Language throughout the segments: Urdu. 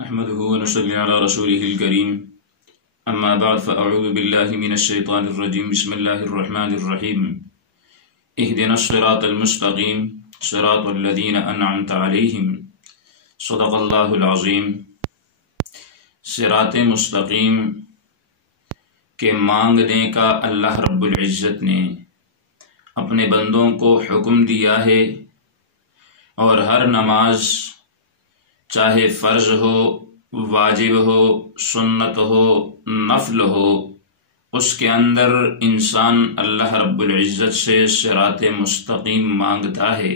نحمده ونصلي على رسوله الكريم اما بعد فاعوذ بالله من الشيطان الرجيم بسم الله الرحمن الرحيم اهدنا الصراط المستقيم صراط الذين انعمت عليهم صدق الله العظيم۔ صراط مستقیم کے مانگنے کا اللہ رب العزت نے اپنے بندوں کو حکم دیا ہے، اور ہر نماز چاہے فرض ہو، واجب ہو، سنت ہو، نفل ہو، اس کے اندر انسان اللہ رب العزت سے صراط مستقیم مانگتا ہے۔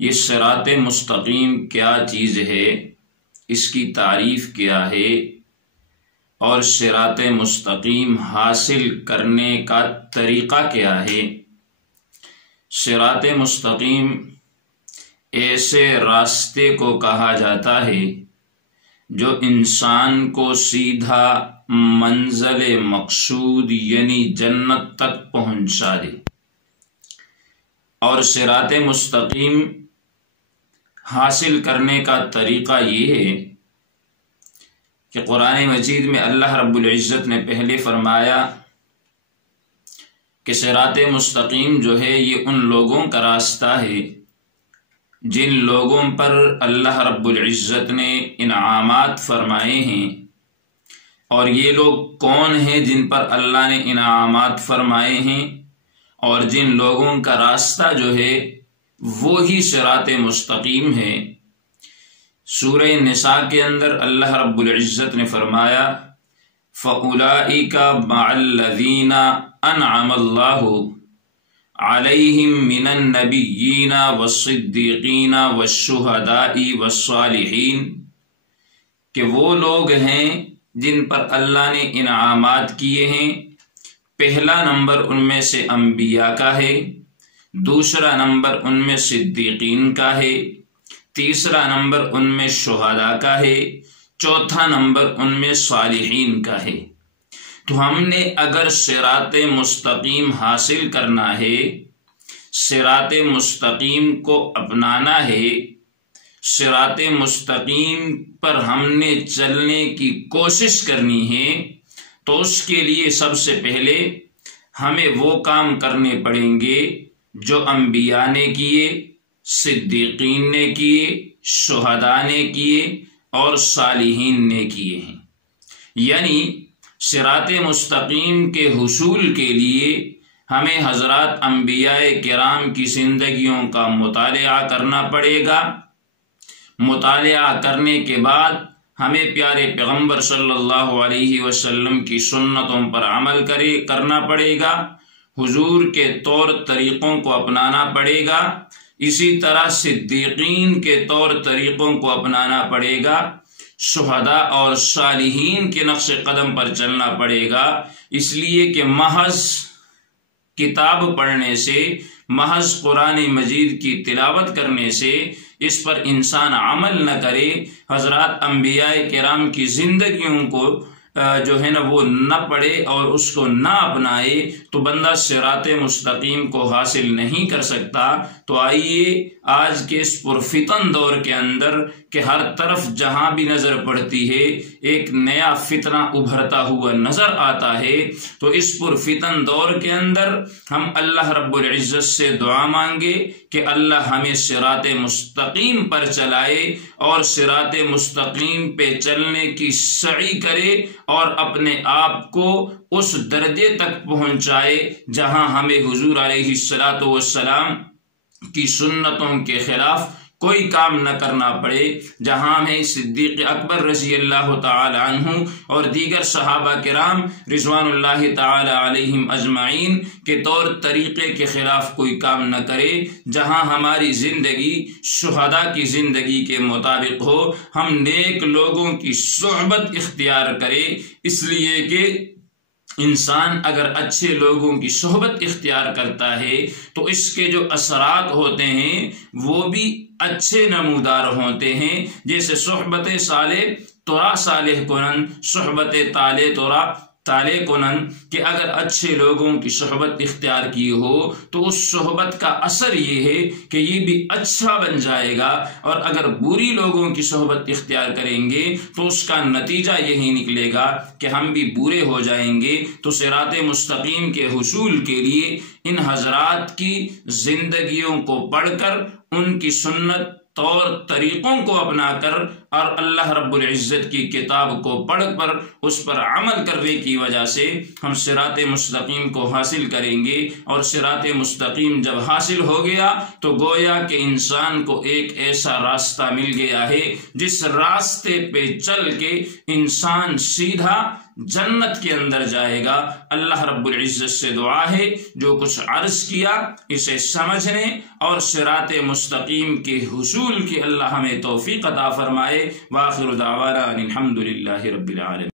یہ صراط مستقیم کیا چیز ہے، اس کی تعریف کیا ہے، اور صراط مستقیم حاصل کرنے کا طریقہ کیا ہے۔ صراط مستقیم ایسے راستے کو کہا جاتا ہے جو انسان کو سیدھا منزل مقصود یعنی جنت تک پہنچا دے۔ اور صراط مستقیم حاصل کرنے کا طریقہ یہ ہے کہ قرآن مجید میں اللہ رب العزت نے پہلے فرمایا کہ صراط مستقیم جو ہے یہ ان لوگوں کا راستہ ہے جن لوگوں پر اللہ رب العزت نے انعامات فرمائے ہیں۔ اور یہ لوگ کون ہیں جن پر اللہ نے انعامات فرمائے ہیں؟ اور جن لوگوں کا راستہ جو ہے وہی صراط مستقیم ہے۔ سورہ نساء کے اندر اللہ رب العزت نے فرمایا فَأُولَئِكَ مَعَ الَّذِينَ أَنْعَمَ اللَّهُ عَلَيْهِمْ مِنَ النَّبِيِّينَ وَالصِّدِّيقِينَ وَالشُّهَدَاءِ وَالصَّالِحِينَ، کہ وہ لوگ ہیں جن پر اللہ نے انعامات کیے ہیں۔ پہلا نمبر ان میں سے انبیاء کا ہے، دوسرا نمبر ان میں صدیقین کا ہے، تیسرا نمبر ان میں شہداء کا ہے، چوتھا نمبر ان میں صالحین کا ہے۔ تو ہم نے اگر صراط مستقیم حاصل کرنا ہے، صراط مستقیم کو اپنانا ہے، صراط مستقیم پر ہم نے چلنے کی کوشش کرنی ہے، تو اس کے لیے سب سے پہلے ہمیں وہ کام کرنے پڑیں گے جو انبیاء نے کیے، صدیقین نے کیے، شہداء نے کیے اور صالحین نے کیے ہیں۔ یعنی صراط مستقیم کے حصول کے لیے ہمیں حضرات انبیاء کرام کی زندگیوں کا مطالعہ کرنا پڑے گا۔ مطالعہ کرنے کے بعد ہمیں پیارے پیغمبر صلی اللہ علیہ وسلم کی سنتوں پر عمل کرنا پڑے گا، حضور کے طور طریقوں کو اپنانا پڑے گا، اسی طرح صدیقین کے طور طریقوں کو اپنانا پڑے گا، شہداء اور صالحین کے نقش قدم پر چلنا پڑے گا۔ اس لیے کہ محض کتاب پڑھنے سے، محض قرآن مجید کی تلاوت کرنے سے اس پر انسان عمل نہ کرے، حضرات انبیاء کرام کی زندگیوں کو جو ہے نا وہ نہ پڑھے اور اس کو نہ اپنائے، تو بندہ صراط مستقیم کو حاصل نہیں کر سکتا۔ تو آئیے آج کے اس پرفتن دور کے اندر کہ ہر طرف جہاں بھی نظر پڑتی ہے ایک نیا فتنہ ابھرتا ہوا نظر آتا ہے، تو اس پرفتن دور کے اندر ہم اللہ رب العزت سے دعا مانگے کہ اللہ ہمیں صراط مستقیم پر چلائے اور صراط مستقیم پہ چلنے کی سعی کرے اور اپنے آپ کو اس درجے تک پہنچائے جہاں ہمیں حضور علیہ الصلاۃ والسلام کی سنتوں کے خلاف کوئی کام نہ کرنا پڑے، جہاں ہمیں صدیق اکبر رضی اللہ تعالی عنہ اور دیگر صحابہ کرام رضوان اللہ تعالی علیہم اجمعین کے طور طریقے کے خلاف کوئی کام نہ کرے، جہاں ہماری زندگی شہداء کی زندگی کے مطابق ہو، ہم نیک لوگوں کی صحبت اختیار کرے۔ اس لیے کہ انسان اگر اچھے لوگوں کی صحبت اختیار کرتا ہے تو اس کے جو اثرات ہوتے ہیں وہ بھی اچھے نمودار ہوتے ہیں، جیسے صحبت صالح ترا صالح کنن، صحبت طالع ترا تالے کنن کہ اگر اچھے لوگوں کی صحبت اختیار کی ہو تو اس صحبت کا اثر یہ ہے کہ یہ بھی اچھا بن جائے گا، اور اگر بری لوگوں کی صحبت اختیار کریں گے تو اس کا نتیجہ یہی نکلے گا کہ ہم بھی برے ہو جائیں گے۔ تو صراط مستقیم کے حصول کے لیے ان حضرات کی زندگیوں کو پڑھ کر، ان کی سنت طور طریقوں کو اپنا کر، اور اللہ رب العزت کی کتاب کو پڑھ کر اس پر عمل کرنے کی وجہ سے ہم صراط مستقیم کو حاصل کریں گے۔ اور صراط مستقیم جب حاصل ہو گیا تو گویا کہ انسان کو ایک ایسا راستہ مل گیا ہے جس راستے پہ چل کے انسان سیدھا جنت کے اندر جائے گا۔ اللہ رب العزت سے دعا ہے جو کچھ عرض کیا اسے سمجھنے اور صراط مستقیم کے حصول کی اللہ ہمیں توفیق عطا فرمائے۔ وآخر دعوانا الحمد للہ رب العالمین۔